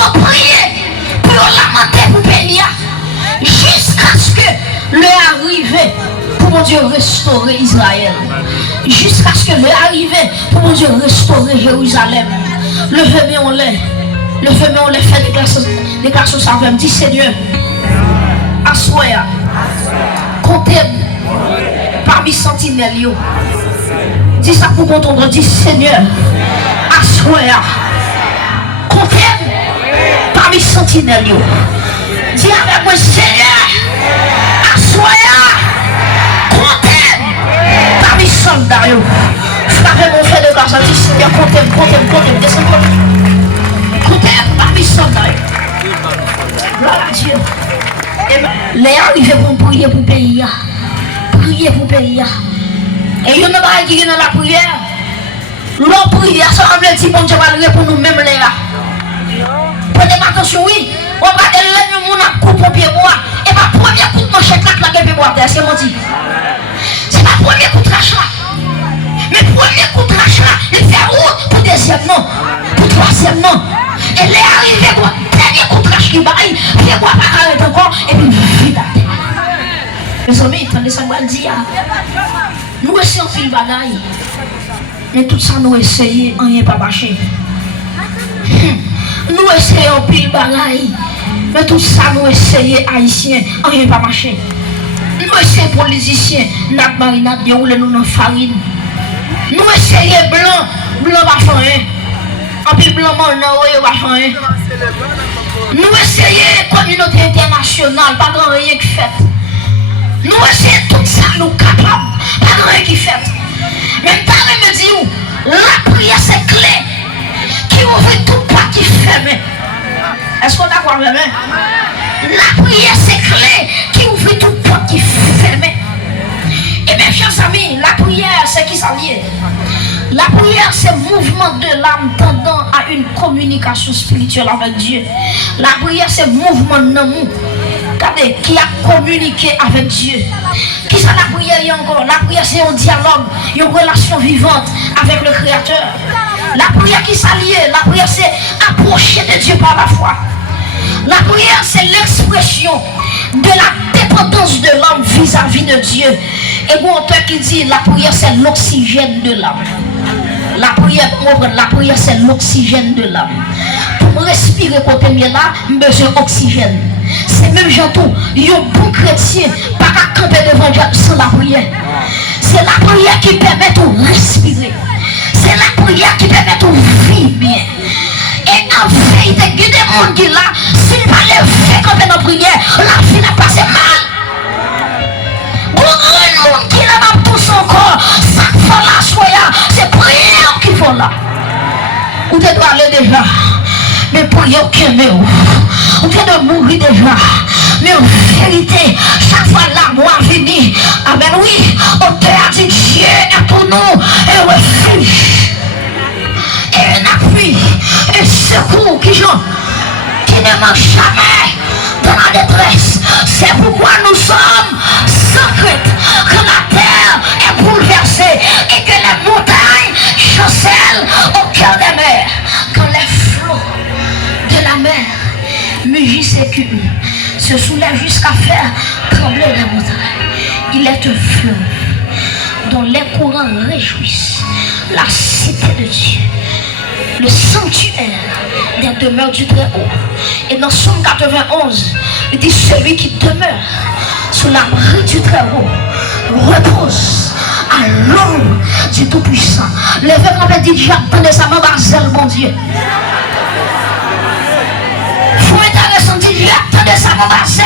y prier, pour y lamenter pour pays, jusqu'à ce que l'heure arrive pour mon Dieu restaurer Israël. Jusqu'à ce que l'heure arrive pour mon Dieu restaurer Jérusalem. Levez-moi en l'air. Levez-moi en l'air. Faites déclaration ça me dit Seigneur, assoya, comptez parmi sentinelles. Dis ça pour m'entendre. Dis Seigneur, assoya, comptez parmi sentinelles. Dis avec moi Seigneur, assoya, comptez parmi soldats. Frappez mon frère de grâce. Dis Seigneur, comptez, descendez. Comptez parmi soldats. Gloire à Dieu. Les arrivés pour prier pour le pays. Prier pour le pays. Et il y en a qui sont dans la prière. L'on prie, ça veut dire bon Dieu va répondre pour nous-mêmes les gars. Prenez attention, oui. On va dire que nous avons coupé au pied bois. Et ma première coup de manchette là, qui est bois, c'est menti. C'est ma première coup de crash là. Mais premier coup de crash là, il fait route pour deuxième non. Pour troisième non. Et les arrivés pour dernier coup de crash qui baille, puis bois pas arrêter encore, et puis vite à terre. Mes amis, attendez ça, moi le dire. Nous essayons de faire le bagaille. Mais tout ça, nous essayons, on n'y est pas marché. Nous essayons de faire le bagaille. Mais tout ça, nous essayons, haïtiens, on n'y est pas marché. Nous essayons politiciens, notre marinade, de rouler nous dans la farine. Nous essayons blanc va faire rien. En plus, blanc, non, va faire rien. Nous essayons communauté internationale, pas grand rien qui fait. Nous essayons tout ça, nous capables, pas grand rien qui fait. Mais t'as me dit où la prière c'est clé qui ouvre tout pas qui ferme. Est-ce qu'on a quoi même? La prière c'est clé qui ouvre tout pas qui ferme. Et mes chers amis, la prière c'est qui s'allie. La prière c'est mouvement de l'âme tendant à une communication spirituelle avec Dieu. La prière c'est mouvement d'amour qui a communiqué avec Dieu. Qui ça la prière encore? La prière c'est un dialogue, une relation vivante avec le Créateur. La prière qui s'allie, la prière c'est approcher de Dieu par la foi. La prière c'est l'expression de la dépendance de l'homme vis-à-vis de Dieu. Et bon auteur qui dit la prière c'est l'oxygène de l'âme. La prière c'est l'oxygène de l'âme. Pour respirer côté mieux là, besoin d'oxygène. C'est même jantou, un bon chrétien pas qu'à camper devant Dieu sans la prière. C'est la prière qui permet de respirer. C'est la prière qui permet de vivre bien. Et en veille de guider le monde qui là, s'il va lever camper dans la prière, la vie n'a passé mal. Beaucoup de monde qui n'a pas tout son corps, ça fait la soya, c'est prière qui font là. Où tu dois aller déjà? Mais prière qui est mieux. Ou tu dois mourir déjà. Mais en vérité, chaque fois la mort vient. Amen, oui, auteur a dit Dieu est pour nous un refuge. Et un appui, un secours qui ne manque jamais dans la détresse. C'est pourquoi nous sommes sans crainte que la terre est bouleversée et que les montagnes chancellent au cœur des mers. Quand les flots de la mer mugissent et culent, se soulèvent jusqu'à faire trembler les montagnes. Il est un fleuve dont les courants réjouissent la cité de Dieu, le sanctuaire des demeures du Très-Haut. Et dans Somme 91, il dit celui qui demeure sous l'abri du Très-Haut repose à l'ombre du Tout-Puissant. Levez quand on dit j'attendais sa main Barzel, mon Dieu. Faut être intéressant, dit j'attendais sa main Barzel.